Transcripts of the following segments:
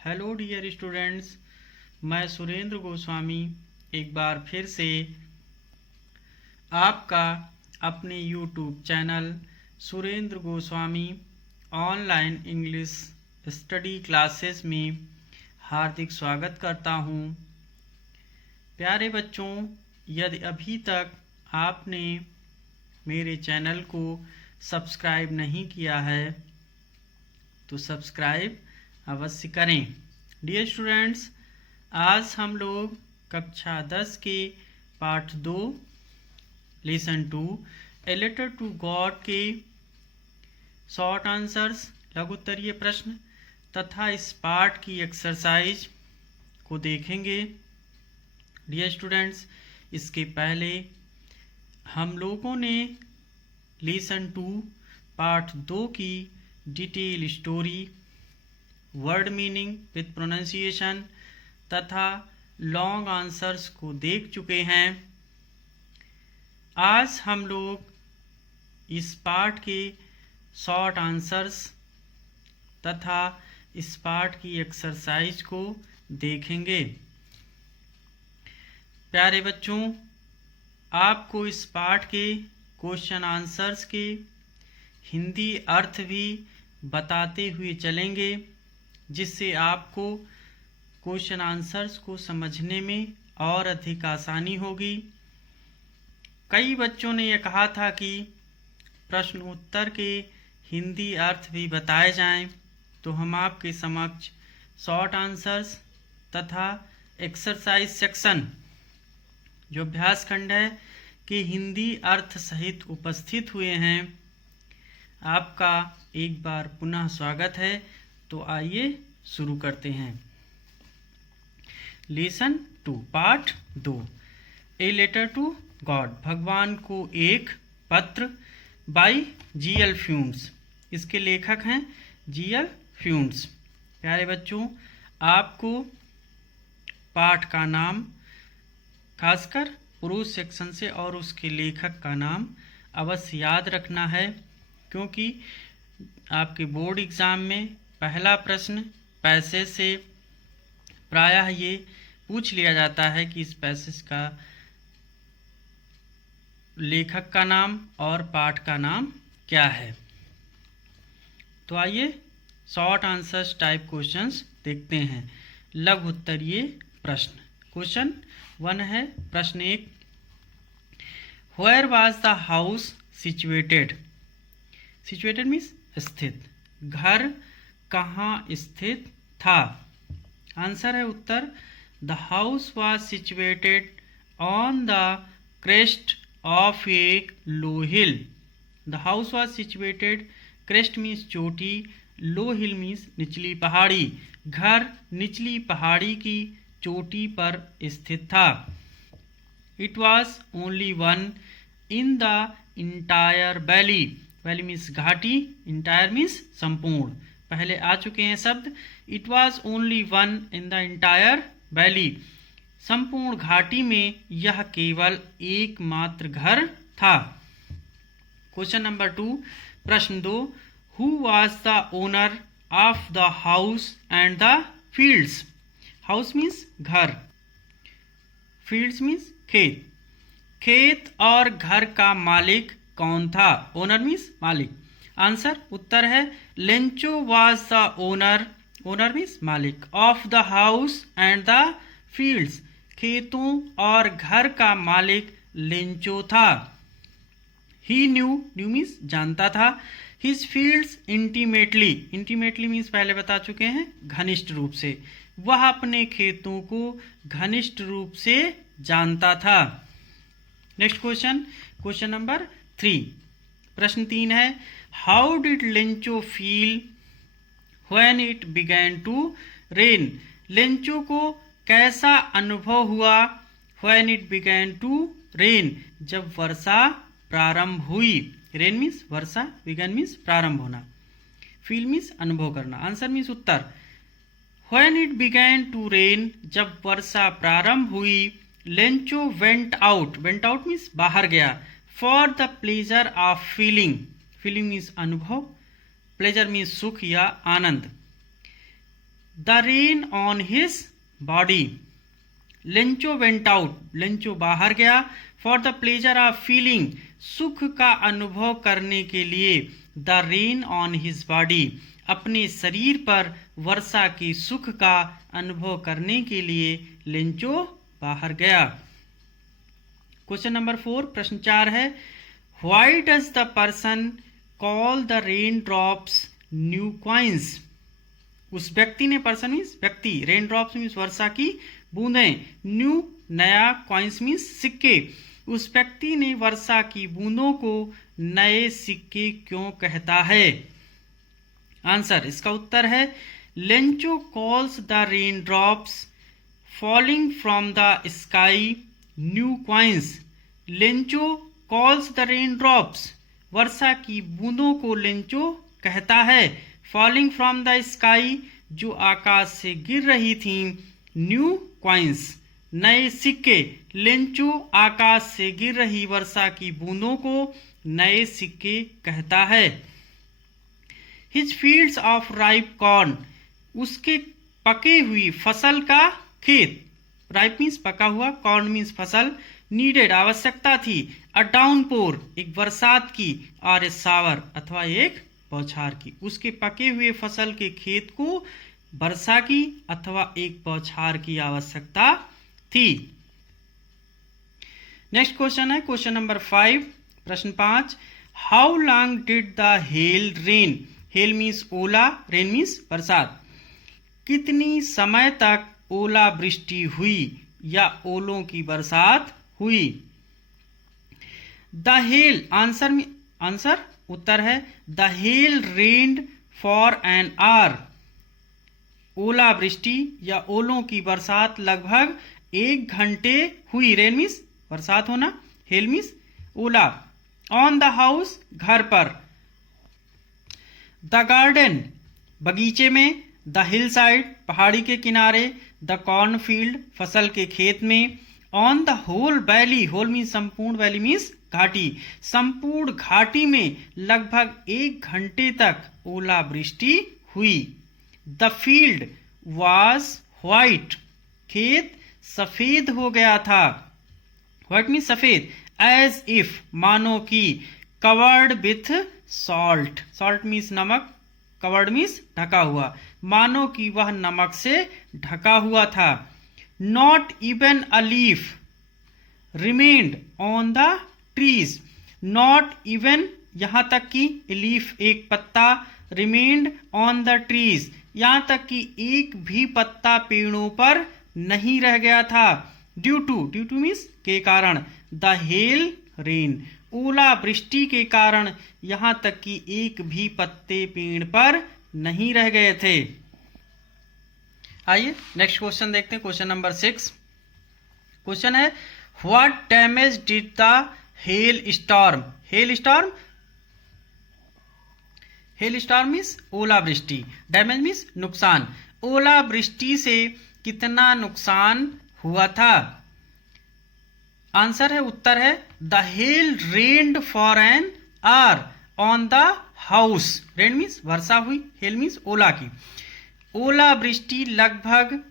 Hello dear students, मैं सुरेंद्र गोस्वामी एक बार फिर से आपका अपने YouTube channel Surendra Goswami online English study classes में हार्दिक स्वागत करता हूं। प्यारे बच्चों, यदि अभी तक आपने मेरे चैनल को सब्सक्राइब नहीं किया है तो सब्सक्राइब अवश्य करें। डियर स्टूडेंट्स, आज हम लोग कक्षा 10 के पाठ 2 lesson 2 a letter to God के शॉर्ट आंसर्स लघुत्तरीय प्रश्न तथा इस पाठ की एक्सरसाइज को देखेंगे। डियर स्टूडेंट्स, इसके पहले हम लोगों ने लेसन 2 पाठ 2 की detail story, word meaning with pronunciation तथा लॉन्ग आंसर्स को देख चुके हैं। आज हम लोग इस पाठ के शॉर्ट आंसर्स तथा इस पाठ की एक्सरसाइज को देखेंगे। प्यारे बच्चों, आपको इस पाठ के क्वेश्चन आंसर्स के हिंदी अर्थ भी बताते हुए चलेंगे, जिससे आपको क्वेश्चन आंसर्स को समझने में और अधिक आसानी होगी। कई बच्चों ने यह कहा था कि प्रश्न उत्तर के हिंदी अर्थ भी बताए जाएं, तो हम आपके समक्ष शॉर्ट आंसर्स तथा एक्सरसाइज सेक्शन जो अभ्यास खंड है कि हिंदी अर्थ सहित उपस्थित हुए हैं। आपका एक बार पुनः स्वागत है। तो आइए शुरू करते हैं। Lesson 2 part 2 a letter to God, भगवान को एक पत्र, बाय जी.एल. फ्यून्स। इसके लेखक हैं जी.एल. फ्यून्स। प्यारे बच्चों, आपको पाठ का नाम खासकर पुरुष सेक्शन से और उसके लेखक का नाम अवश्य याद रखना है, क्योंकि आपके बोर्ड एग्जाम में पहला प्रश्न पैसेज से प्रायः ये पूछ लिया जाता है कि इस पैसेज का लेखक का नाम और पाठ का नाम क्या है। तो आइए शॉर्ट आंसर्स टाइप क्वेश्चंस देखते हैं। लघु उत्तरीय प्रश्न। क्वेश्चन 1 है, प्रश्न 1, where was the house situated? Situated means स्थित। घर कहाँ स्थित था? आंसर है उत्तर, the house was situated on the crest of a low hill. The house was situated, crest means चोटी, लो हिल मीन्स निचली पहाड़ी। घर निचली पहाड़ी की चोटी पर स्थित था। It was only one in the entire valley. Valley means घाटी, इंटायर मीन्स संपूर्ण। पहले आ चुके हैं शब्द। It was only one in the entire valley, संपूर्ण घाटी में यह केवल एकमात्र घर था। क्वेश्चन नंबर 2, प्रश्न 2, who was the owner of the house and the fields? House means घर, फील्ड्स मीन्स खेत। खेत और घर का मालिक कौन था? ओनर मीन्स मालिक। आंसर उत्तर है, Lencho was the owner, owner means मालिक, of the house and the fields. खेतों और घर का मालिक लेंचो था। ही न्यू, न्यू मीन्स जानता था, his fields intimately, intimately means पहले बता चुके हैं घनिष्ठ रूप से। वह अपने खेतों को घनिष्ठ रूप से जानता था। नेक्स्ट क्वेश्चन, क्वेश्चन नंबर 3, प्रश्न 3 है, how did Lencho feel when it began to rain? Lencho को कैसा अनुभव हुआ when it began to rain, जब वर्षा प्रारंभ हुई। रेन मीन्स वर्षा, बिगैन मीन्स प्रारंभ होना, फील मीन्स अनुभव करना। आंसर मीन्स उत्तर, when it began to rain, जब वर्षा प्रारंभ हुई, Lencho went out, went out means बाहर गया, for the pleasure of feeling, feeling means अनुभव, प्लेजर मीन्स सुख या आनंद। The rain on his body. Lencho went out, Lencho बाहर गया। For the pleasure of feeling, सुख का अनुभव करने के लिए। The rain on his body, अपने शरीर पर वर्षा के सुख का अनुभव करने के लिए लेंचो बाहर गया। क्वेश्चन नंबर 4, प्रश्न 4 है, why does the person call the rain drops new coins. उस व्यक्ति ने, पर्सन मीन्स व्यक्ति, रेन ड्रॉप्स मीन्स वर्षा की बूंदें, न्यू नया, कॉइन्स मीन्स सिक्के। उस व्यक्ति ने वर्षा की बूंदों को नए सिक्के क्यों कहता है। आंसर, इसका उत्तर है Lencho calls the rain drops falling from the sky new coins. Lencho calls the rain drops, वर्षा की बूंदों को लेंचो कहता है। फॉलिंग फ्रॉम द स्काई, जो आकाश से गिर रही थी। न्यू कॉइन्स, नए सिक्के। लेंचो आकाश से गिर रही वर्षा की बूंदों को नए सिक्के कहता है। His fields of ripe corn, उसके पके हुई फसल का खेत। राइप मीन्स पका हुआ, कॉर्न मीन्स फसल। नीडेड, आवश्यकता थी। अ डाउनपोर, एक बरसात की। और ए शावर, अथवा एक बौछार की। उसके पके हुए फसल के खेत को वर्षा की अथवा एक बौछार की आवश्यकता थी। नेक्स्ट क्वेश्चन है क्वेश्चन नंबर 5, प्रश्न 5, how long did the hello rain. Hello means Ola, rain means बरसात। कितनी समय तक ओला वृष्टि हुई या ओलों की बरसात हुई। द हेल, आंसर उत्तर है the hail rained for an hour. ओला वृष्टि या ओलों की बरसात लगभग 1 घंटे हुई। रेन मीन्स बरसात होना, hello means Ola. On the house, घर पर। द गार्डन, बगीचे में। द हिल साइड, पहाड़ी के किनारे। द कॉर्न फील्ड, फसल के खेत में। On the whole valley, whole means संपूर्ण, वैली मीन्स घाटी। संपूर्ण घाटी में लगभग 1 घंटे तक ओला वृष्टि हुई। द फील्ड वॉज व्हाइट, खेत सफेद हो गया था। व्हाइट मीन्स सफेद। एज इफ, मानो कि। Covered with salt, salt means नमक, कवर्ड मीन्स ढका हुआ। मानो कि वह नमक से ढका हुआ था। Not even a leaf remained on the trees. Not even, यहां तक कि, लीफ एक पत्ता, रिमेन्ड ऑन द ट्रीज, यहां तक कि एक भी पत्ता पेड़ों पर नहीं रह गया था। ड्यू टू मीन्स के कारण। द हेल रेन, ओला वृष्टि के कारण यहां तक कि एक भी पत्ते पेड़ पर नहीं रह गए थे। आइए नेक्स्ट क्वेश्चन देखते हैं, क्वेश्चन नंबर 6। क्वेश्चन है, what damage did the hail storm. Hail storm, hail storm means ओला वृष्टि। डैमेज मीन्स नुकसान। ओला वृष्टि से कितना नुकसान हुआ था। आंसर है, उत्तर है the hail rained for an hour on the house. Rain means वर्षा हुई, हेल मीन्स ओला की। ओला वृष्टि लगभग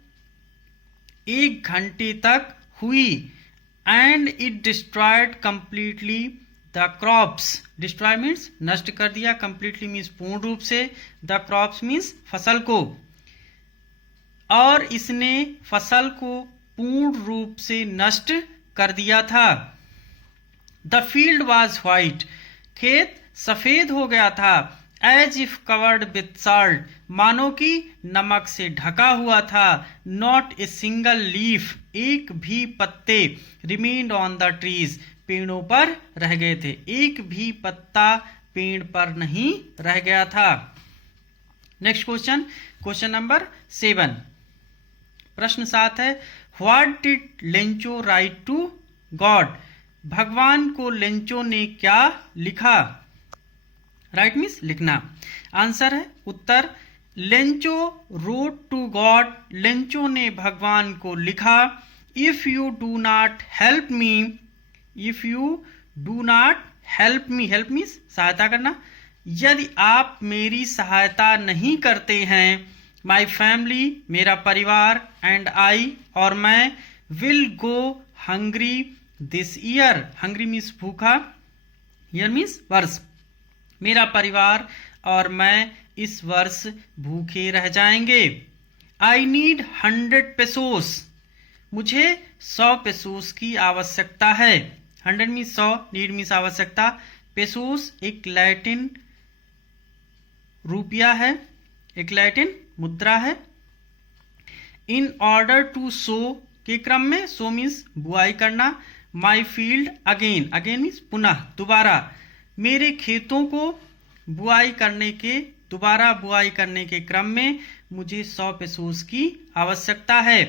1 घंटे तक हुई। And it destroyed completely the crops. Destroy means नष्ट कर दिया, कंप्लीटली मीन्स पूर्ण रूप से। द क्रॉप्स मीन्स फसल को। और इसने फसल को पूर्ण रूप से नष्ट कर दिया था। द फील्ड वॉज व्हाइट, खेत सफेद हो गया था। As if covered with salt, मानो कि नमक से ढका हुआ था। नॉट ए सिंगल लीफ, एक भी पत्ते। रिमेन्ड ऑन द ट्रीज, पेड़ों पर रह गए थे। एक भी पत्ता पेड़ पर नहीं रह गया था। नेक्स्ट क्वेश्चन, क्वेश्चन नंबर 7, प्रश्न 7 है, what did Lencho write to God. भगवान को लेंचो ने क्या लिखा। राइट मीन्स लिखना। आंसर है, उत्तर Lencho wrote to God, Lencho ने भगवान को लिखा। If you do not help me, if you do not help me, help means सहायता करना। यदि आप मेरी सहायता नहीं करते हैं, माई फैमिली मेरा परिवार, एंड आई और मैं, will go hungry this year. Hungry means भूखा, ईयर मीन्स वर्ष। मेरा परिवार और मैं इस वर्ष भूखे रह जाएंगे। I need 100 pesos. मुझे 100 पेसोस की आवश्यकता है। 100 मीन्स 100, नीड मीन्स आवश्यकता। पेसोस एक लैटिन रुपया है, एक लैटिन मुद्रा है। इन ऑर्डर टू सो के क्रम में, सो मीन्स बुआई करना। My field again, again means पुनः, दोबारा। मेरे खेतों को बुआई करने के, दोबारा बुआई करने के क्रम में मुझे 100 पेसोस की आवश्यकता है।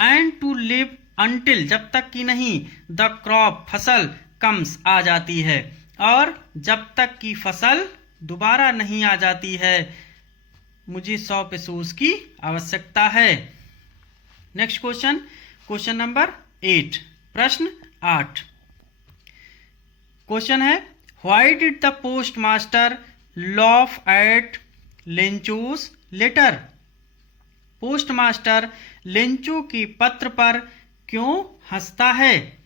एंड टू लिव अंटिल, जब तक कि नहीं, द क्रॉप फसल कम्स आ जाती है, और जब तक कि फसल दोबारा नहीं आ जाती है मुझे 100 पेसोस की आवश्यकता है। नेक्स्ट क्वेश्चन, क्वेश्चन नंबर 8, प्रश्न 8। क्वेश्चन है, why did the post master laugh at Lencho's letter? Post master Lencho के पत्र पर क्यों हंसता है?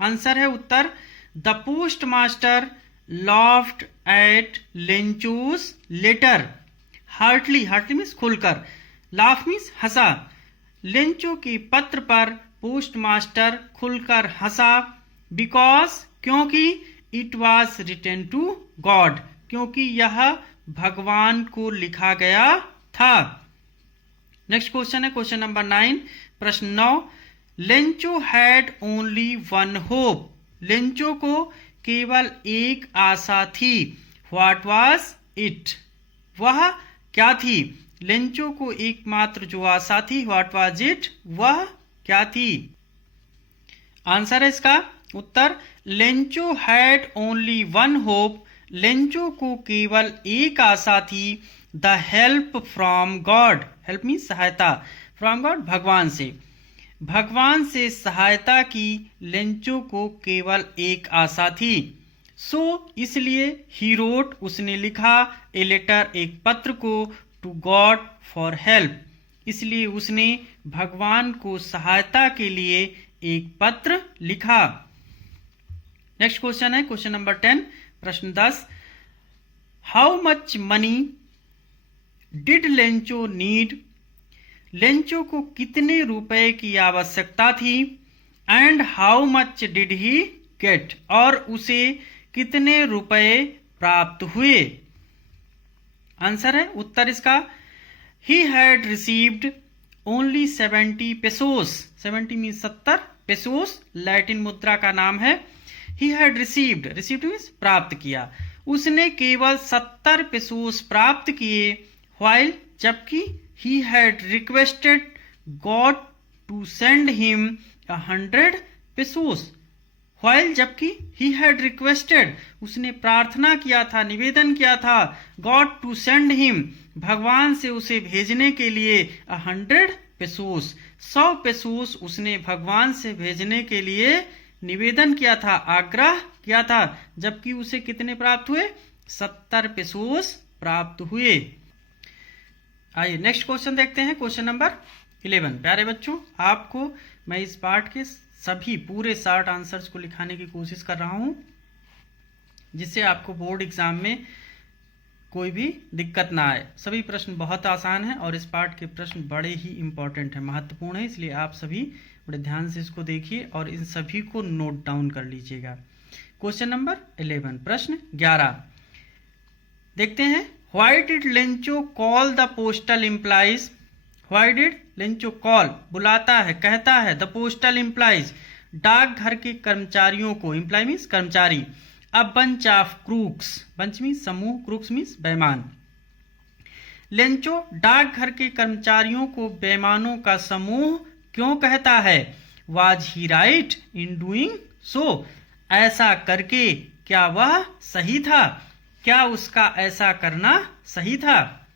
आंसर है उत्तर, the post master laughed at Lencho's letter heartily, heartily means खुलकर, लाफ मीन्स हंसा। लेंचो के पत्र पर पोस्ट मास्टर खुलकर हंसा, बिकॉज क्योंकि, it was written to God, क्योंकि यह भगवान को लिखा गया था। नेक्स्ट क्वेश्चन है क्वेश्चन नंबर 9, प्रश्न 9। Lencho had only one hope. Lencho को केवल एक आशा थी। What was it? वह क्या थी? लेंचो को एकमात्र जो आशा थी, व्हाट वाज इट, वह क्या थी? आंसर है इसका उत्तर, Lencho had only one hope. Lencho को केवल एक आशा थी, the help from God. Help means सहायता, फ्रॉम गॉड भगवान से, भगवान से सहायता की लेंचो को केवल एक आशा थी। सो इसलिए ही रोट, उसने लिखा, ए लेटर एक पत्र को, टू गॉड फॉर हेल्प, इसलिए उसने भगवान को सहायता के लिए एक पत्र लिखा। नेक्स्ट क्वेश्चन है क्वेश्चन नंबर 10, प्रश्न 10। How much money did Lencho need? Lencho को कितने रुपए की आवश्यकता थी? And how much did he get? और उसे कितने रुपए प्राप्त हुए? आंसर है उत्तर इसका, he had received only 70 pesos. 70 means 70, pesos Latin मुद्रा का नाम है। He had received, received means प्राप्त किया, उसने केवल 70 पेसोस प्राप्त किए। व्हाइल, जबकि, he had requested God to send him 100 pesos. While, जबकि, ही हैड रिक्वेस्टेड, उसने प्रार्थना किया था, निवेदन किया था, गॉड टू सेंड हिम, भगवान से उसे भेजने के लिए 100 पेसोस, 100 पेसोस उसने भगवान से भेजने के लिए निवेदन किया था, आग्रह किया था, जबकि उसे कितने प्राप्त हुए? 70 पेसोस प्राप्त हुए। आइए नेक्स्ट क्वेश्चन देखते हैं, क्वेश्चन नंबर 11। प्यारे बच्चों, आपको मैं इस पार्ट के सभी पूरे 60 आंसर्स को लिखाने की कोशिश कर रहा हूं, जिससे आपको बोर्ड एग्जाम में कोई भी दिक्कत ना आए। सभी प्रश्न बहुत आसान हैं और इस पार्ट के प्रश्न बड़े ही इंपॉर्टेंट हैं, महत्वपूर्ण है, इसलिए आप सभी बड़े ध्यान से इसको देखिए और इन सभी को नोट डाउन कर लीजिएगा। क्वेश्चन नंबर 11, प्रश्न 11 देखते हैं। Why did Lencho call the postal employees? Why did Lencho call, बुलाता है, कहता है, द पोस्टल एम्प्लॉइज, डाकघर के कर्मचारियों को, एम्प्लॉय मीन्स कर्मचारी, a bunch of crooks, bunch means समूह, क्रूक्स मीन्स बेईमान। लेंचो डाकघर के कर्मचारियों को बेईमानों का समूह क्यों कहता है? Was he right in doing so? ऐसा करके क्या वह सही था? क्या उसका ऐसा करना सही था?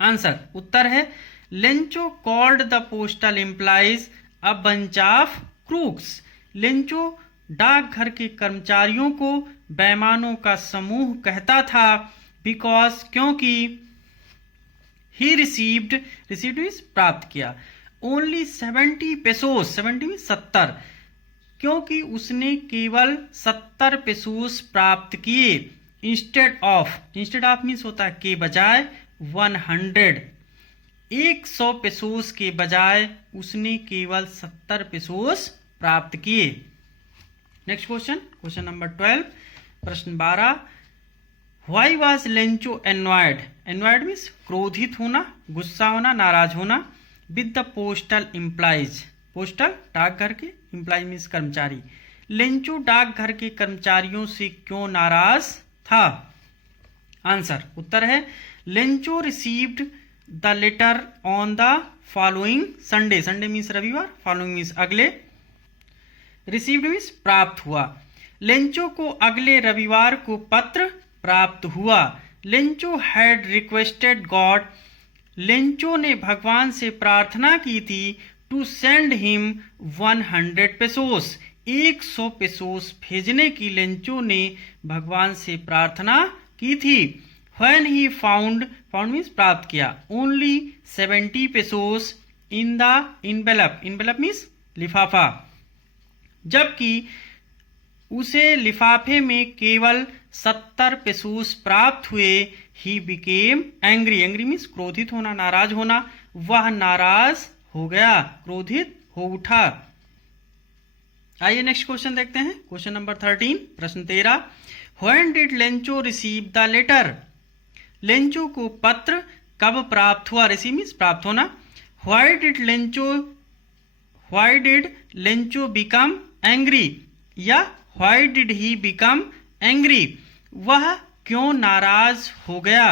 आंसर उत्तर है, Lencho called the postal employees a bunch of crooks. Lencho डाकघर के कर्मचारियों को बेईमानों का समूह कहता था, बिकॉज क्योंकि, ही रिसीव्ड मीन्स प्राप्त किया ओनली 70 पेसोस, 70 मीन्स 70, क्योंकि उसने केवल 70 पेसोस प्राप्त किए। इंस्टेड ऑफ मीन्स होता है के बजाय 100, 100 पेसोस के बजाय उसने केवल 70 पेसोस प्राप्त किए। नेक्स्ट क्वेश्चन नंबर 12, प्रश्न 12, why was Lencho annoyed, annoyed means क्रोधित होना, गुस्सा होना, नाराज होना, with the postal employees, postal डाकघर के, एम्प्लॉय मीन्स कर्मचारी, लेंचो डाकघर के कर्मचारियों से क्यों नाराज था? आंसर, उत्तर है Lencho received the later on the following Sunday, Sunday means रविवार, फॉलोइंग मीन्स अगले, रिसीव्ड मीन्स प्राप्त हुआ। लेंचो को अगले रविवार को पत्र प्राप्त हुआ। Lencho had requested God, Lencho ने भगवान से प्रार्थना की थी to send him 100 pesos, 100 pesos भेजने की लेंचो ने भगवान से प्रार्थना की थी। When he found मीन्स प्राप्त किया, only 70 pesos in the envelope means लिफाफा, जबकि उसे लिफाफे में केवल 70 पेसोस प्राप्त हुए। ही बिकेम एंग्री मीन्स क्रोधित होना, नाराज होना, वह नाराज हो गया, क्रोधित हो उठा। आइए नेक्स्ट क्वेश्चन देखते हैं, क्वेश्चन नंबर 13, प्रश्न 13, when did Lencho receive the letter, Lencho को पत्र कब प्राप्त हुआ? रिसीव मीन्स प्राप्त होना। Why did Lencho become angry, या why did he become angry, वह क्यों नाराज हो गया?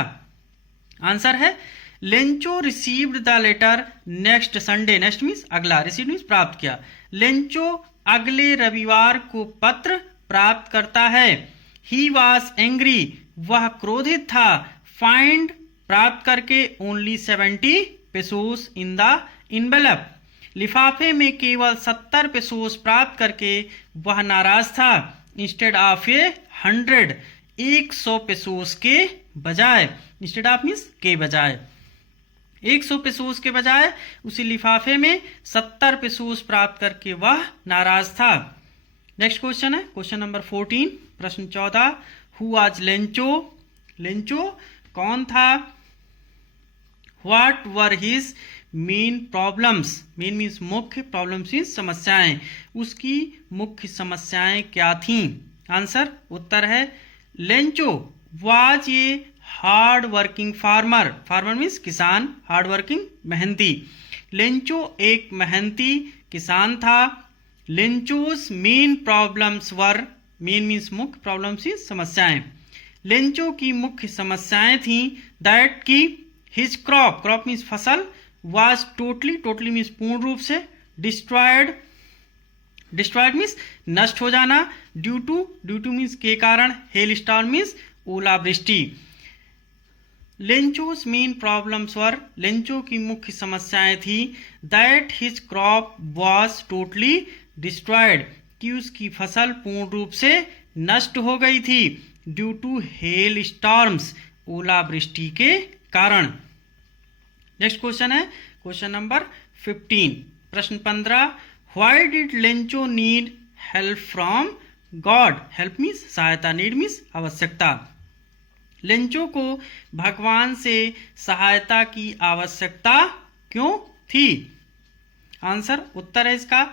आंसर है Lencho received the letter next Sunday, next means अगला, रिसीव मीन्स प्राप्त किया। लेंचो अगले रविवार को पत्र प्राप्त करता है। ही वॉज एंग्री, वह क्रोधित था। फाइंड प्राप्त करके only 70 pesos in the envelope, लिफाफे में केवल 70 पेसोस प्राप्त करके वह नाराज था। इंस्टेड ऑफ 100, 100 पेसोस के बजाय, इंस्टेड ऑफ मीन्स के बजाय, 100 पेसोस के बजाय उसी लिफाफे में 70 पेसोस प्राप्त करके वह नाराज था। नेक्स्ट क्वेश्चन है क्वेश्चन नंबर 14, प्रश्न 14, हु वाज लेंचो, लेंचो कौन था? What were his main problems, main means मुख्य, प्रॉब्लम्स मीन्स समस्याएं, उसकी मुख्य समस्याएं क्या थीं? आंसर, उत्तर है Lencho was a hard working farmer, farmer means किसान, हार्ड वर्किंग मेहनती, लेंचो एक मेहनती किसान था। Lencho's main problems were, main means मुख्य, प्रॉब्लम्स मीन्स समस्याएं, लेंचो की मुख्य समस्याएं थी दैट की हिज क्रॉप, क्रॉप मीन्स फसल, वाज टोटली, टोटली मीन्स पूर्ण रूप से, डिस्ट्रॉयड, डिस्ट्रॉयड मीन्स नष्ट हो जाना, ड्यू टू मीन्स के कारण, हेल स्टॉर्म मीन्स ओलावृष्टि। लेंचोस मेन प्रॉब्लम्स वर, लेंचो की मुख्य समस्याएं थी that his crop was totally destroyed, कि उसकी फसल पूर्ण रूप से नष्ट हो गई थी, ड्यू टू हेल स्टॉर्म्स, ओलावृष्टि के कारण। नेक्स्ट क्वेश्चन है क्वेश्चन नंबर 15, प्रश्न 15, why did Lencho need help from God, help means सहायता, नीड मीन्स आवश्यकता, लेंचो को भगवान से सहायता की आवश्यकता क्यों थी? आंसर, उत्तर है इसका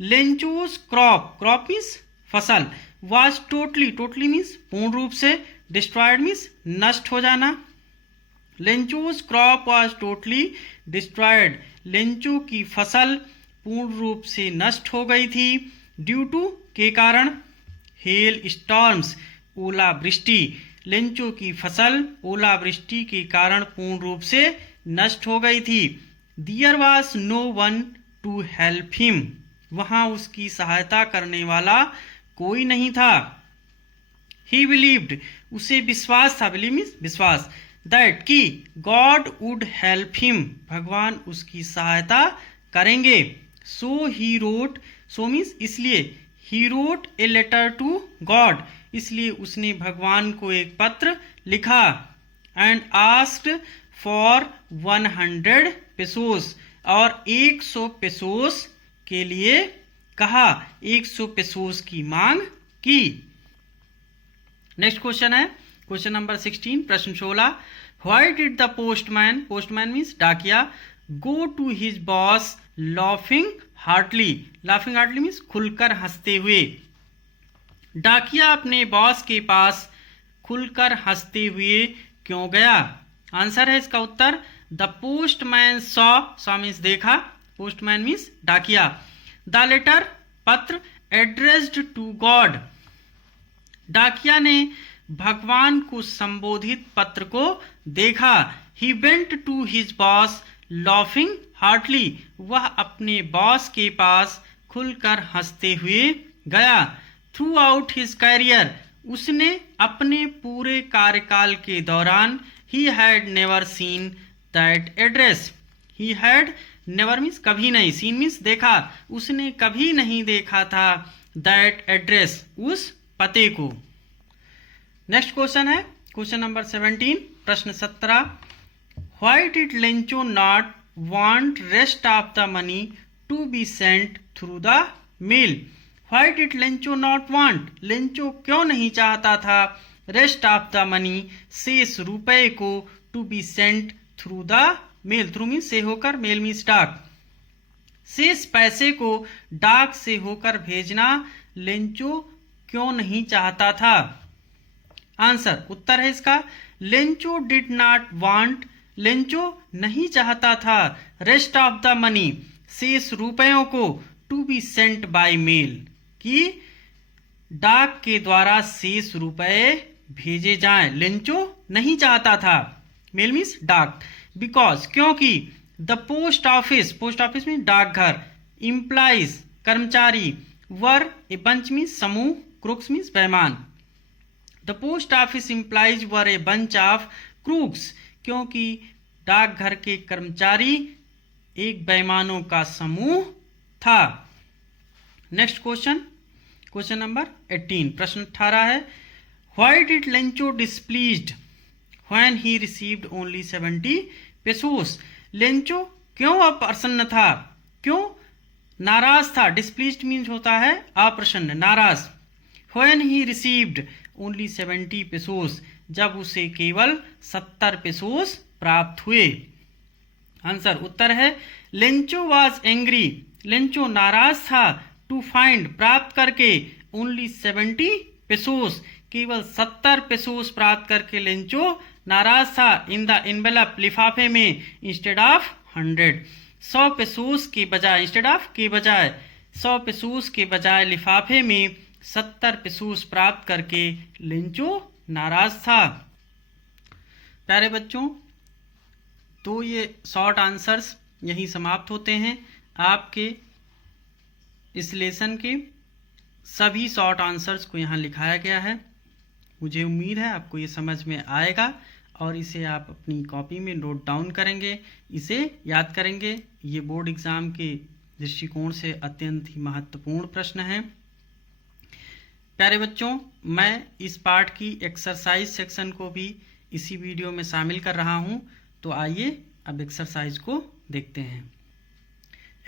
लेंचोस क्रॉप, क्रॉप मीन्स फसल, वाज टोटली, टोटली मीन्स पूर्ण रूप से, डिस्ट्रॉयड मीन्स नष्ट हो जाना। Lencho's crop was totally destroyed, Lencho की फसल पूर्ण रूप से नष्ट हो गई थी, ड्यू टू के कारण, हेल स्टॉर्म्स ओलावृष्टि, लेंचो की फसल ओलावृष्टि के कारण पूर्ण रूप से नष्ट हो गई थी। There was no one to help him, वहां उसकी सहायता करने वाला कोई नहीं था। ही बिलीव्ड, उसे विश्वास था, बिलीव मीन्स विश्वास, दैट कि गॉड वुड हेल्प हिम, भगवान उसकी सहायता करेंगे। सो ही रोट, सो मीन्स इसलिए, he wrote a letter to God, इसलिए उसने भगवान को एक पत्र लिखा, एंड आस्क्ड फॉर 100 पेसोस, और 100 पेसोस के लिए कहा, 100 पेसोस की मांग की। नेक्स्ट क्वेश्चन है क्वेश्चन नंबर 16, प्रश्न 16। Why did the postman, postman means डाकिया, go to his boss laughing heartily, laughing heartily means खुलकर हंसते हुए। डाकिया अपने बॉस के पास खुलकर हंसते हुए क्यों गया? आंसर है इसका उत्तर, द पोस्टमैन सॉ मीन्स देखा, पोस्टमैन मीन्स डाकिया, द लेटर पत्र, एड्रेस्ड टू गॉड, डाकिया ने भगवान को संबोधित पत्र को देखा। He went to his boss laughing heartily, वह अपने बॉस के पास खुलकर हंसते हुए गया। थ्रू आउट हिज कैरियर, उसने अपने पूरे कार्यकाल के दौरान, he had never seen that address, he had never means कभी नहीं, सीन मीन्स देखा, उसने कभी नहीं देखा था, दैट एड्रेस उस पते को। नेक्स्ट क्वेश्चन है क्वेश्चन नंबर 17, प्रश्न 17। Why did Lencho not want rest of the money to be sent through the mail? Why did Lencho not want, Lencho क्यों नहीं चाहता था, रेस्ट ऑफ द मनी शेष रुपए को, to be sent through the mail, through means से होकर, mail means डाक, शेष पैसे को डाक से होकर भेजना लेंचो क्यों नहीं चाहता था? आंसर, उत्तर है इसका, Lencho did not want, Lencho नहीं चाहता था, रेस्ट ऑफ द मनी शेष रुपयों को, to be sent by mail, कि डाक के द्वारा शेष रुपए भेजे जाएं, लेंचो नहीं चाहता था, मेल मीन्स डाक, बिकॉज क्योंकि, the post office, post office means डाकघर, इम्प्लाइज कर्मचारी, वर ए बंच मीन्स समूह, क्रूक्स मीन्स बेईमान, the post office implies were a bunch of crooks, क्योंकि डाकघर के कर्मचारी एक बेईमानों का समूह था। नेक्स्ट क्वेश्चन क्वेश्चन नंबर 18, प्रश्न 18 है। Why did Lencho displeased when he received only 70 pesos? Lencho क्यों अप्रसन्न था, क्यों नाराज था? डिस्प्लीज्ड मीन्स होता है अप्रसन्न, नाराज। When he received only 70 pesos, जब उसे केवल 70 पेसोस प्राप्त हुए। आंसर, उत्तर है, लेंचो वाज एंग्री, लेंचो नाराज था, टू फाइंड प्राप्त करके, ओनली 70 पेसोस केवल 70 पेसोस प्राप्त करके लेंचो नाराज था, इन द एनवेलप लिफाफे में, इंस्टेड ऑफ 100, 100 पेसोस के बजाय, इंस्टेड ऑफ के बजाय, 100 पेसोस के बजाय लिफाफे में 70 पेसोस प्राप्त करके लेंचो नाराज था। प्यारे बच्चों, तो ये शॉर्ट आंसर्स यहीं समाप्त होते हैं। आपके इस लेसन के सभी शॉर्ट आंसर्स को यहाँ लिखाया गया है। मुझे उम्मीद है आपको ये समझ में आएगा और इसे आप अपनी कॉपी में नोट डाउन करेंगे, इसे याद करेंगे। ये बोर्ड एग्ज़ाम के दृष्टिकोण से अत्यंत ही महत्वपूर्ण प्रश्न हैं। प्यारे बच्चों, मैं इस पाठ की एक्सरसाइज सेक्शन को भी इसी वीडियो में शामिल कर रहा हूं, तो आइए अब एक्सरसाइज को देखते हैं।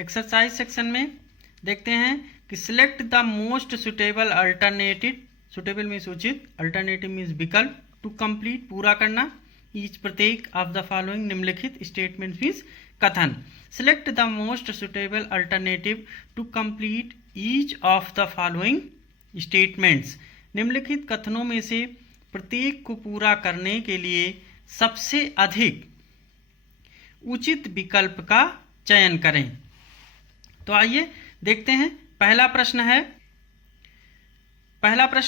एक्सरसाइज सेक्शन में देखते हैं कि select the most suitable alternative, suitable means उचित, अल्टरनेटिव मीन्स विकल्प, टू कंप्लीट पूरा करना, ईच प्रत्येक ऑफ द फॉलोइंग निम्नलिखित स्टेटमेंट मीन्स कथन। Select the most suitable alternative to complete each of the following statements, निम्नलिखित कथनों में से प्रत्येक को पूरा करने के लिए सबसे अधिक उचित विकल्प का चयन करें। तो आइए देखते हैं। पहला प्रश्न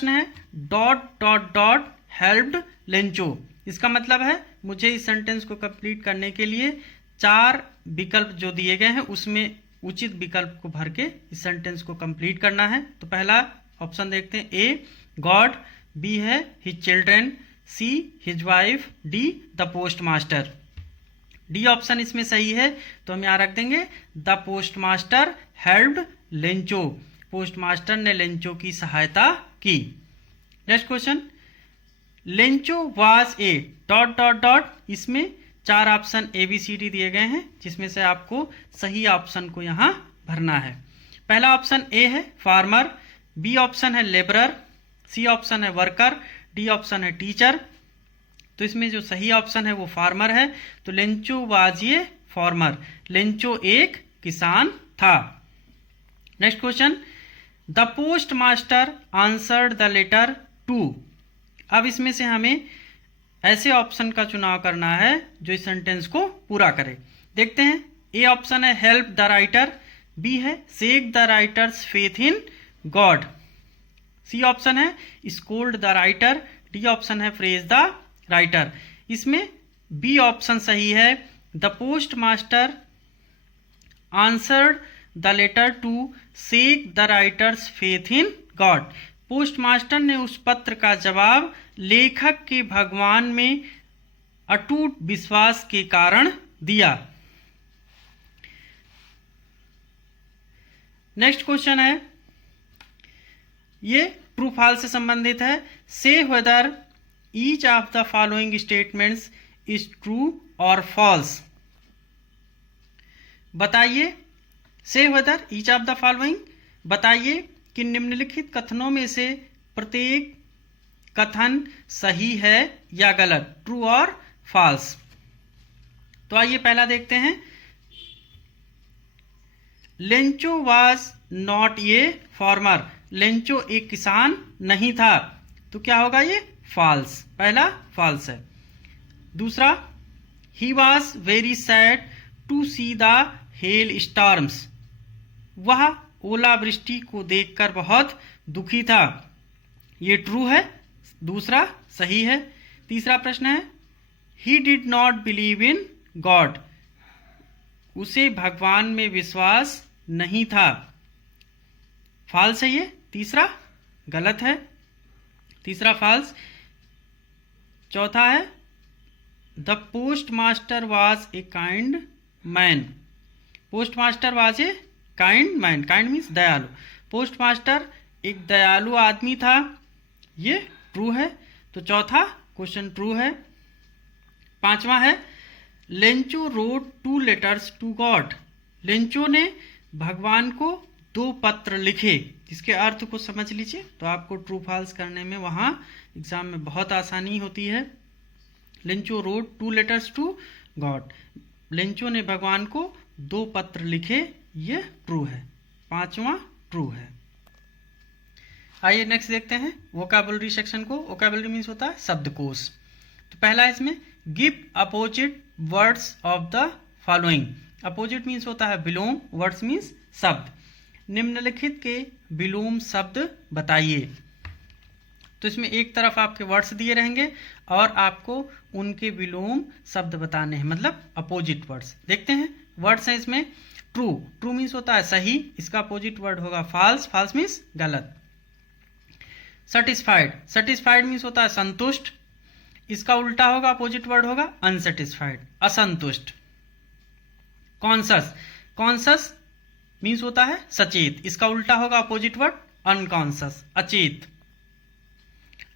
है dot dot dot helped Lencho. इसका मतलब है मुझे इस सेंटेंस को कंप्लीट करने के लिए 4 विकल्प जो दिए गए हैं उसमें उचित विकल्प को भर के इस सेंटेंस को कंप्लीट करना है। तो पहला ऑप्शन देखते हैं, ए गॉड, बी है his children, see his wife, D the post master. D option इसमें सही है, तो हम यहाँ रख देंगे the post master helped Lencho, post master ने लेंचो की सहायता की। Next question, Lencho was A dot dot dot, इसमें 4 ऑप्शन ABCD दिए गए हैं, जिसमें से आपको सही ऑप्शन को यहाँ भरना है। पहला ऑप्शन ए है फार्मर, बी ऑप्शन है लेबरर, सी ऑप्शन है वर्कर, डी ऑप्शन है टीचर। तो इसमें जो सही ऑप्शन है वो फार्मर है। तो Lencho was a farmer, Lencho एक किसान था। Next question, the post master answered the letter to. अब इसमें से हमें ऐसे ऑप्शन का चुनाव करना है जो इस सेंटेंस को पूरा करे। देखते हैं, ए ऑप्शन है हेल्प द राइटर, बी है seek the writer's faith in God, C option है scold the writer, D option है फ्रेज द राइटर। इसमें बी ऑप्शन सही है, the post master answered the letter to seek the writer's faith in God. Post master ने उस पत्र का जवाब लेखक के भगवान में अटूट विश्वास के कारण दिया। नेक्स्ट क्वेश्चन है, ये ट्रू फॉल्स से संबंधित है। से whether each of the following statements is true और फॉल्स। बताइए, से whether each of the following, बताइए कि निम्नलिखित कथनों में से प्रत्येक कथन सही है या गलत, ट्रू और फॉल्स। तो आइए पहला देखते हैं, Lencho was not a farmer, Lencho एक किसान नहीं था। तो क्या होगा ये फॉल्स, पहला फॉल्स है। दूसरा, he was very sad to see the hailstorms, वह ओलावृष्टि को देखकर बहुत दुखी था। ये ट्रू है, दूसरा सही है। तीसरा प्रश्न है, he did not believe in God, उसे भगवान में विश्वास नहीं था। फॉल्स है ये, तीसरा गलत है, तीसरा फॉल्स। चौथा है, the post master was a kind man, post master was a kind man, kind means दयालु, पोस्ट मास्टर एक दयालु आदमी था। ये ट्रू है, तो चौथा क्वेश्चन ट्रू है। पांचवा है, Lencho wrote 2 letters to God, Lencho ने भगवान को 2 पत्र लिखे। इसके अर्थ को समझ लीजिए, तो आपको ट्रू फॉल्स करने में वहां एग्जाम में बहुत आसानी होती है। Lencho wrote 2 letters to God, Lencho ने भगवान को 2 पत्र लिखे, ये ट्रू है, पांचवा ट्रू है। आइए नेक्स्ट देखते हैं वोकैबुलरी सेक्शन को। वोकैबुलरी मीन्स होता है शब्दकोश। तो पहला इसमें give opposite words of the following, opposite means होता है विलोम, वर्ड्स मीन्स शब्द। निम्नलिखित के विलोम शब्द बताइए। तो इसमें एक तरफ आपके वर्ड्स दिए रहेंगे और आपको उनके विलोम शब्द बताने हैं, मतलब अपोजिट वर्ड्स। देखते हैं, वर्ड्स हैं इसमें ट्रू, ट्रू मीन्स होता है सही, इसका अपोजिट वर्ड होगा फॉल्स, फॉल्स मीन्स गलत। सेटिस्फाइड, सेटिस्फाइड मीन्स होता है संतुष्ट, इसका उल्टा होगा, अपोजिट वर्ड होगा अनसेटिस्फाइड, असंतुष्ट। कॉन्शस, कॉन्शस मीन्स होता है सचेत, इसका उल्टा होगा अपोजिट वर्ड अनकॉन्शस, अचेत।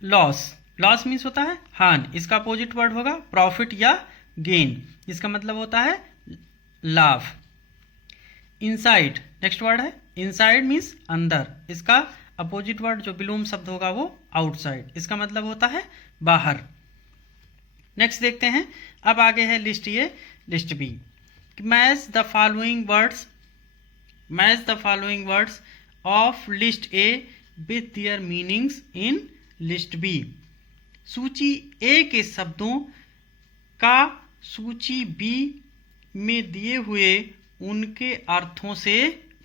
लॉस, लॉस मीन्स होता है हान, इसका अपोजिट वर्ड होगा प्रॉफिट या गेन, इसका मतलब होता है लाभ। इनसाइड, नेक्स्ट वर्ड है इनसाइड मीन्स अंदर, इसका अपोजिट वर्ड जो विलोम शब्द होगा वो आउटसाइड, इसका मतलब होता है बाहर। नेक्स्ट देखते हैं, अब आगे है list A, list B. Match the following words, match the following words of list A with their meanings in list B. सूची ए के शब्दों का सूची बी में दिए हुए उनके अर्थों से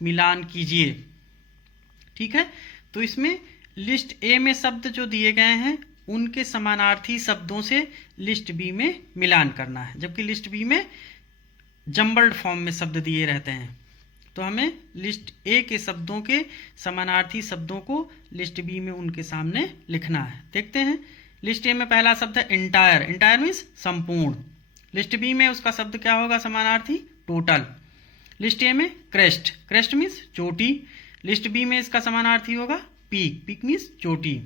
मिलान कीजिए। ठीक है, तो इसमें लिस्ट ए में शब्द जो दिए गए हैं उनके समानार्थी शब्दों से लिस्ट बी में मिलान करना है, जबकि लिस्ट बी में जम्बल्ड फॉर्म में शब्द दिए रहते हैं। तो हमें लिस्ट ए के शब्दों के समानार्थी शब्दों को लिस्ट बी में उनके सामने लिखना है। देखते हैं, लिस्ट ए में पहला शब्द है इंटायर, इंटायर मीन्स संपूर्ण। लिस्ट बी में उसका शब्द क्या होगा समानार्थी, टोटल। लिस्ट ए में क्रेस्ट, क्रेस्ट मीन्स चोटी, लिस्ट बी में इसका समानार्थी होगा पीक, पीक मीन्स चोटी।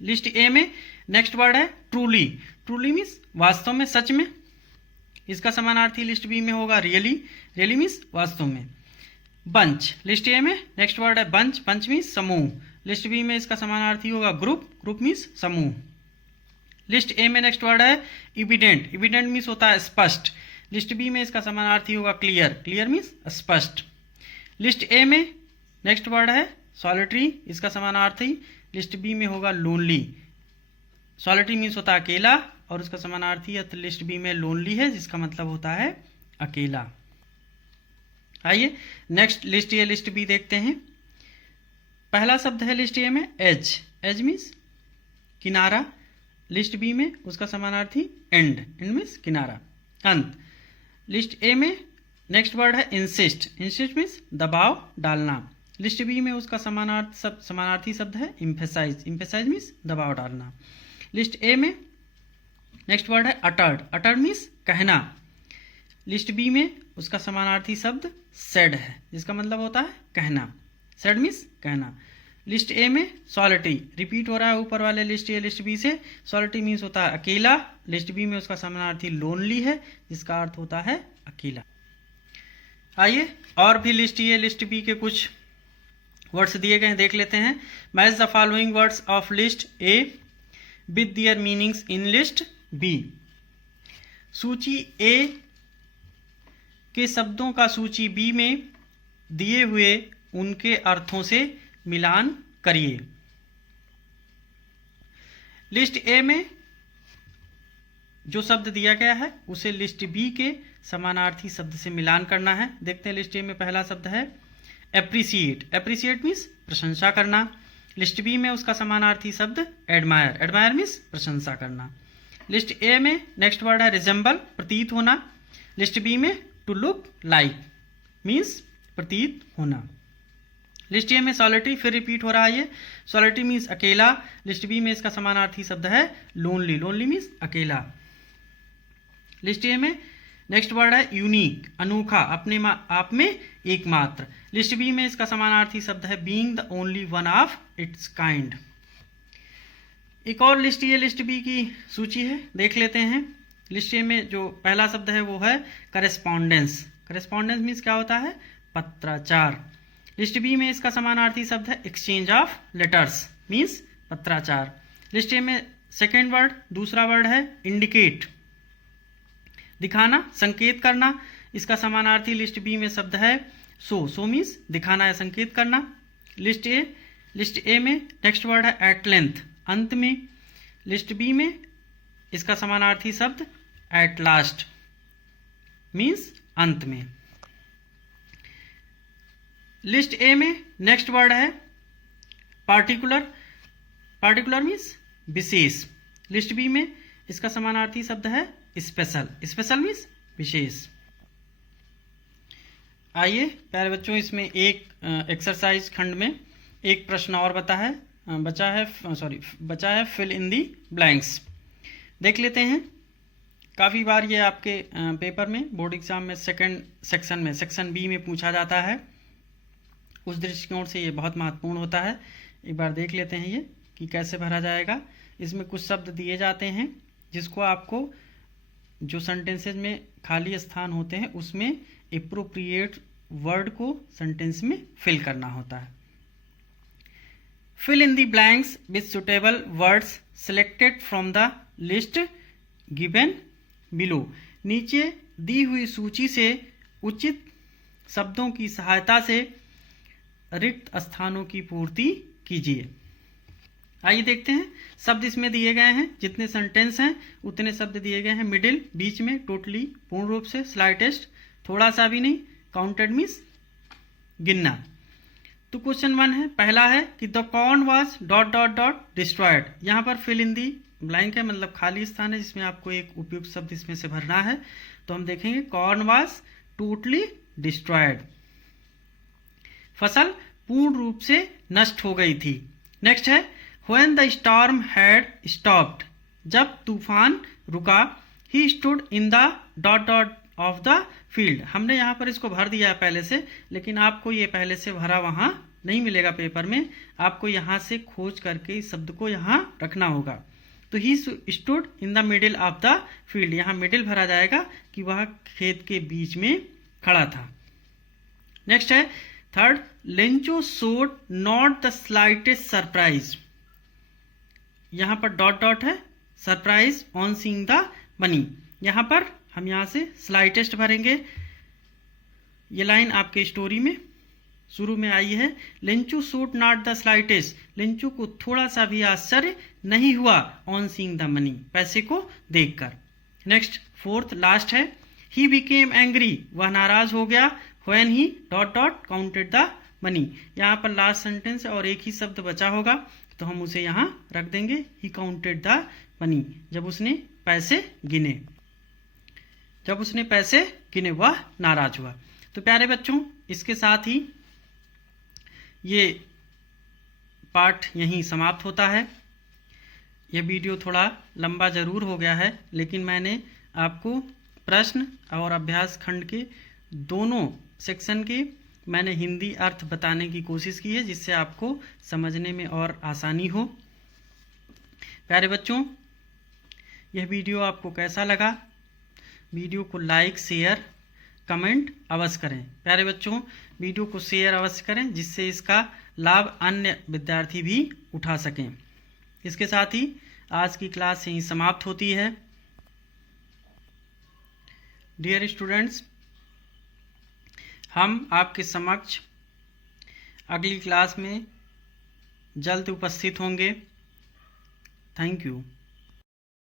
लिस्ट ए में नेक्स्ट वर्ड है ट्रूली, ट्रूली मीन्स वास्तव में, सच में। इसका समानार्थी लिस्ट बी में होगा रियली, रियली मीन्स वास्तव में। बंच लिस्ट ए में नेक्स्ट वर्ड है बंच, बंच मीन्स समूह। लिस्ट बी में इसका समानार्थी होगा ग्रुप, ग्रुप मीन्स समूह। लिस्ट ए में नेक्स्ट वर्ड है इविडेंट, इविडेंट मीन्स होता है स्पष्ट। लिस्ट बी में इसका समानार्थी होगा क्लियर, क्लियर मीन्स स्पष्ट। लिस्ट ए में नेक्स्ट वर्ड है सॉलिटरी, इसका समानार्थी लिस्ट बी में होगा लोनली। सॉलिटरी मीन्स होता है अकेला और उसका समानार्थी है तो लिस्ट बी में लोनली है जिसका मतलब होता है अकेला। आइए next list A list B देखते हैं। पहला शब्द है लिस्ट ए में एज, एज मीन्स किनारा। लिस्ट बी में उसका समानार्थी एंड, एंड मीन्स किनारा, अंत। लिस्ट ए में नेक्स्ट वर्ड है इंसिस्ट, इंसिस्ट मीन्स दबाव डालना। लिस्ट बी में उसका समानार्थी शब्द है इम्फेसाइज, इम्फेसाइज मीन्स दबाव डालना। लिस्ट ए में नेक्स्ट वर्ड है अटर्ड, अटर्ड मीन्स कहना। लिस्ट बी में उसका समानार्थी शब्द सेड है जिसका मतलब होता है कहना, सेड मीन्स कहना। लिस्ट ए में सॉलिटी, रिपीट हो रहा है ऊपर वाले लिस्ट ए लिस्ट बी से। सॉलिटी मीन्स होता है अकेला। लिस्ट बी में उसका समानार्थी लोनली है जिसका अर्थ होता है अकेला। आइए और भी लिस्ट ए लिस्ट बी के कुछ वर्ड्स दिए गए हैं, देख लेते हैं। Match the following words of list A with their meanings in list B. सूची ए के शब्दों का सूची बी में दिए हुए उनके अर्थों से मिलान करिए। लिस्ट ए में जो शब्द दिया गया है उसे लिस्ट बी के समानार्थी शब्द से मिलान करना है। देखते हैं लिस्ट ए में पहला शब्द है एप्रिसिएट, एप्रिसिएट मीन्स प्रशंसा करना। लिस्ट बी में उसका समानार्थी शब्द एडमायर, एडमायर मीन्स प्रशंसा करना। लिस्ट ए में नेक्स्ट वर्ड है रिजेंबल, प्रतीत होना। लिस्ट बी में टू लुक लाइक मीन्स प्रतीत होना। लिस्ट ए में सॉलिटरी, फिर रिपीट हो रहा है ये, सॉलिटरी मीन्स अकेला। लिस्ट बी में इसका समानार्थी शब्द है लोनली, लोनली मीन्स अकेला। लिस्ट ए में नेक्स्ट वर्ड है यूनिक, अनोखा, अपने आप में एकमात्र। लिस्ट बी में इसका समानार्थी शब्द है being the only one of its kind. एक और लिस्ट ए लिस्ट बी की सूची है, देख लेते हैं। लिस्ट ए में जो पहला शब्द है वो है करेस्पॉन्डेंस, करेस्पॉन्डेंस मीन्स क्या होता है पत्राचार। लिस्ट बी में इसका समानार्थी शब्द है एक्सचेंज ऑफ लेटर्स मीन्स पत्राचार। लिस्ट ए में सेकेंड वर्ड दूसरा वर्ड है इंडिकेट, दिखाना, संकेत करना। इसका समानार्थी लिस्ट बी में शब्द है सो, सो मीन्स दिखाना या संकेत करना। लिस्ट ए में नेक्स्ट वर्ड है एट लेंथ, अंत में। लिस्ट बी में इसका समानार्थी शब्द एट लास्ट मीन्स अंत में। लिस्ट ए में नेक्स्ट वर्ड है पार्टिकुलर, पार्टिकुलर मीन्स विशेष। लिस्ट बी में इसका समानार्थी शब्द है स्पेशल, स्पेशल मीन्स विशेष। आइए प्यारे बच्चों, इसमें एक एक्सरसाइज खंड में एक प्रश्न और बचा है फिल इन दी ब्लैंक्स। देख लेते हैं। काफ़ी बार ये आपके पेपर में बोर्ड एग्जाम में सेकंड सेक्शन में सेक्शन बी में पूछा जाता है, उस दृष्टिकोण से ये बहुत महत्वपूर्ण होता है। एक बार देख लेते हैं ये कि कैसे भरा जाएगा। इसमें कुछ शब्द दिए जाते हैं जिसको आपको जो सेंटेंसेज में खाली स्थान होते हैं उसमें एप्रोप्रिएट वर्ड को सेंटेंस में फिल करना होता है। Fill in the blanks with suitable words selected from the list given below. नीचे दी हुई सूची से उचित शब्दों की सहायता से रिक्त स्थानों की पूर्ति कीजिए। आइए देखते हैं। शब्द इसमें दिए गए हैं, जितने सेंटेंस हैं उतने शब्द दिए गए हैं। मिडिल, बीच में, टोटली, पूर्ण रूप से, स्लाइटेस्ट, थोड़ा सा भी नहीं, काउंटेड मीन्स गिनना। तो क्वेश्चन 1 है, पहला है कि the corn was dot dot dot destroyed. यहाँ पर फिल इन दी ब्लैंक है, मतलब खाली स्थान है जिसमें आपको एक उपयुक्त शब्द इसमें से भरना है। तो हम देखेंगे कॉर्न वाज टोटली डिस्ट्रॉयड, फसल पूर्ण रूप से नष्ट हो गई थी। नेक्स्ट है when the storm had stopped, जब तूफान रुका। He stood in the dot dot of the field. हमने यहाँ पर इसको भर दिया है पहले से, लेकिन आपको ये पहले से भरा वहाँ नहीं मिलेगा पेपर में, आपको यहाँ से खोज करके इस शब्द को यहाँ रखना होगा। तो he stood in the middle of the field, यहाँ मिडिल भरा जाएगा कि वह खेत के बीच में खड़ा था। नेक्स्ट है third, Lencho showed not the slightest surprise, यहाँ पर डॉट डॉट है, surprise on seeing the money, यहाँ पर हम यहाँ से स्लाइटेस्ट भरेंगे। ये लाइन आपके स्टोरी में शुरू में आई है, Lencho showed not the slightest, Lencho को थोड़ा सा भी आश्चर्य नहीं हुआ ऑन सीइंग द मनी, पैसे को देखकर। नेक्स्ट फोर्थ लास्ट है, ही बिकेम एंग्री, वह नाराज हो गया, when he dot dot counted the money, यहाँ पर लास्ट सेंटेंस और एक ही शब्द बचा होगा तो हम उसे यहाँ रख देंगे, ही काउंटेड द मनी, जब उसने पैसे गिने, जब उसने पैसे गिने वह नाराज हुआ। तो प्यारे बच्चों, इसके साथ ही ये पाठ यहीं समाप्त होता है। यह वीडियो थोड़ा लंबा ज़रूर हो गया है, लेकिन मैंने आपको प्रश्न और अभ्यास खंड के दोनों सेक्शन के मैंने हिंदी अर्थ बताने की कोशिश की है, जिससे आपको समझने में और आसानी हो। प्यारे बच्चों, यह वीडियो आपको कैसा लगा? वीडियो को लाइक, शेयर, कमेंट अवश्य करें। प्यारे बच्चों, वीडियो को शेयर अवश्य करें, जिससे इसका लाभ अन्य विद्यार्थी भी उठा सकें। इसके साथ ही आज की क्लास यहीं समाप्त होती है। डियर स्टूडेंट्स, हम आपके समक्ष अगली क्लास में जल्द उपस्थित होंगे। Thank you.